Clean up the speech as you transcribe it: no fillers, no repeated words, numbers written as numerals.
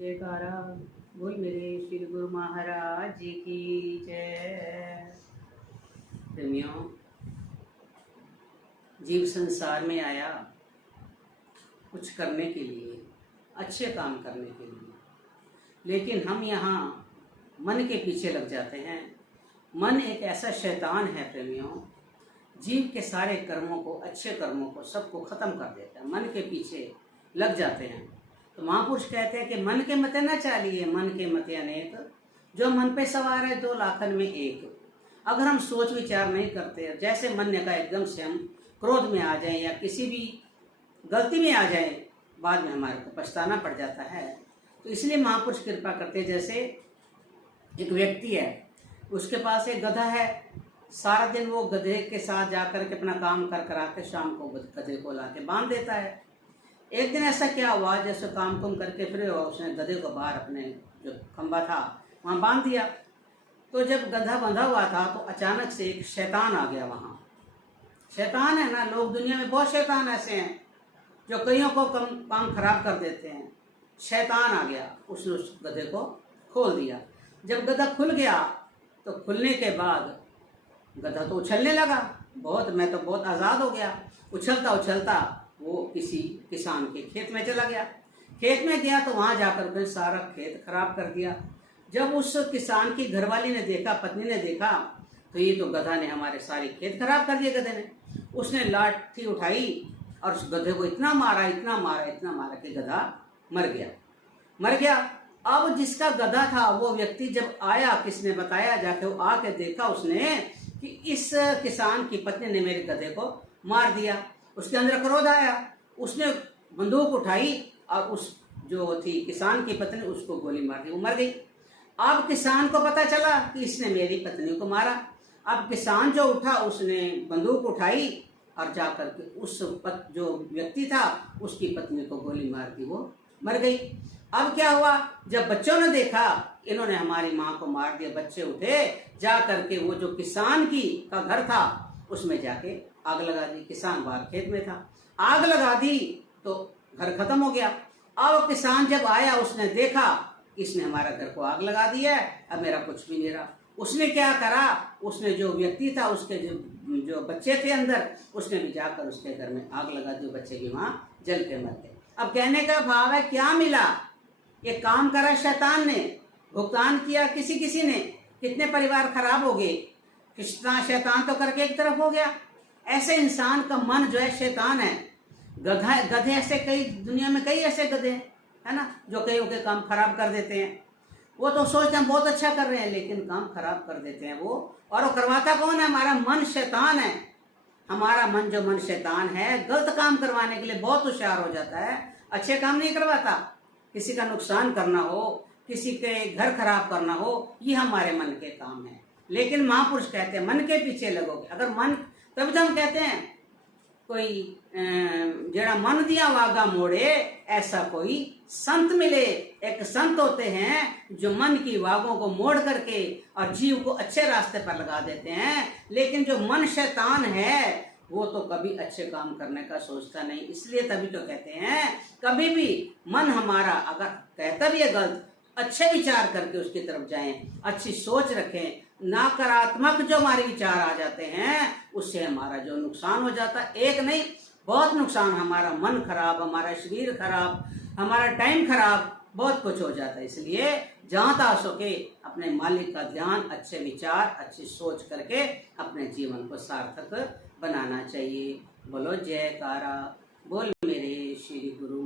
जयकारा बोल मेरे श्री गुरु महाराज जी की जय। प्रेमियों, जीव संसार में आया कुछ करने के लिए, अच्छे काम करने के लिए, लेकिन हम यहाँ मन के पीछे लग जाते हैं। मन एक ऐसा शैतान है प्रेमियों, जीव के सारे कर्मों को, अच्छे कर्मों को, सबको खत्म कर देता है। मन के पीछे लग जाते हैं तो महापुरुष कहते हैं कि मन के मते न चालिए, मन के मते अनेक, जो मन पे सवार है 2 लाखन में एक। अगर हम सोच विचार नहीं करते, जैसे मन का एकदम से हम क्रोध में आ जाए या किसी भी गलती में आ जाए, बाद में हमारे को पछताना पड़ जाता है। तो इसलिए महापुरुष कृपा करते, जैसे एक व्यक्ति है, उसके पास एक गधा है, सारा दिन वो गधे के साथ जाकर के अपना काम कर आके शाम को गधे को लाके बांध देता है। एक दिन ऐसा क्या हुआ, जैसे काम कुम करके फिर उसने गधे को बाहर अपने जो खंबा था वहाँ बांध दिया। तो जब गधा बंधा हुआ था तो अचानक से एक शैतान आ गया वहाँ। शैतान है ना, लोग दुनिया में बहुत शैतान ऐसे हैं जो कईयों को काम खराब कर देते हैं। शैतान आ गया, उसने उस गधे को खोल दिया। जब गधा खुल गया तो खुलने के बाद गधा तो उछलने लगा, मैं तो बहुत आज़ाद हो गया। उछलता उछलता वो किसी किसान के खेत में चला गया। खेत में गया तो वहाँ जाकर उसने सारा खेत खराब कर दिया। जब उस किसान की घरवाली ने देखा, पत्नी ने देखा, तो ये तो गधा ने हमारे सारे खेत खराब कर दिए। गधे ने, उसने लाठी उठाई और उस गधे को इतना मारा कि गधा मर गया। अब जिसका गधा था वो व्यक्ति जब आया, किसने बताया, जाके वो आके देखा उसने कि इस किसान की पत्नी ने मेरे गधे को मार दिया। उसके अंदर क्रोध आया, उसने बंदूक उठाई और उस जो थी किसान की पत्नी, उसको गोली मार दी, वो मर गई। अब किसान को पता चला कि इसने मेरी पत्नी को मारा। अब किसान जो उठा, उसने बंदूक उठाई और जाकर के उस जो व्यक्ति था उसकी पत्नी को गोली मार दी, वो मर गई। अब क्या हुआ, जब बच्चों ने देखा इन्होंने हमारी माँ को मार दिया, बच्चे उठे, जा करके वो जो किसान का घर था उसमें जाके आग लगा दी। किसान बाहर खेत में था, आग लगा दी तो घर खत्म हो गया। अब किसान जब आया, उसने देखा इसने हमारा घर को आग लगा दिया है, अब मेरा कुछ भी नहीं रहा। उसने क्या करा, उसने जो व्यक्ति था, उसके जो बच्चे थे अंदर, उसने भी जाकर उसके घर में आग लगा दी, बच्चे भी वहां जल के मर गए। अब कहने का भाव है, क्या मिला, ये काम करा शैतान ने, भुगतान किया किसी ने, कितने परिवार खराब हो गए। शैतान तो करके एक तरफ हो गया। ऐसे इंसान का मन जो है शैतान है। गधे ऐसे कई, दुनिया में कई ऐसे गधे हैं, है ना, जो कईयों के काम खराब कर देते हैं। वो तो सोचते हैं बहुत अच्छा कर रहे हैं, लेकिन काम खराब कर देते हैं वो। और वो करवाता कौन है, हमारा मन शैतान है। हमारा मन शैतान है, गलत काम करवाने के लिए बहुत होशियार हो जाता है, अच्छे काम नहीं करवाता। किसी का नुकसान करना हो, किसी के घर खराब करना हो, ये हमारे मन के काम है। लेकिन महापुरुष कहते हैं मन के पीछे लगोगे। अगर मन, तभी तो हम कहते हैं कोई जेड़ा मन दिया वागा मोड़े, ऐसा कोई संत मिले। एक संत होते हैं जो मन की वागों को मोड़ करके और जीव को अच्छे रास्ते पर लगा देते हैं। लेकिन जो मन शैतान है वो तो कभी अच्छे काम करने का सोचता नहीं। इसलिए तभी तो कहते हैं कभी भी मन हमारा अगर कहता भी है गलत, अच्छे विचार करके उसकी तरफ जाएं, अच्छी सोच रखें। नकारात्मक जो हमारे विचार आ जाते हैं उससे हमारा जो नुकसान हो जाता है, एक नहीं बहुत नुकसान, हमारा मन खराब, हमारा शरीर खराब, हमारा टाइम खराब, बहुत कुछ हो जाता है। इसलिए जहाँ तक सके अपने मालिक का ध्यान, अच्छे विचार, अच्छी सोच करके अपने जीवन को सार्थक बनाना चाहिए। बोलो जयकारा, बोल मेरे श्री गुरु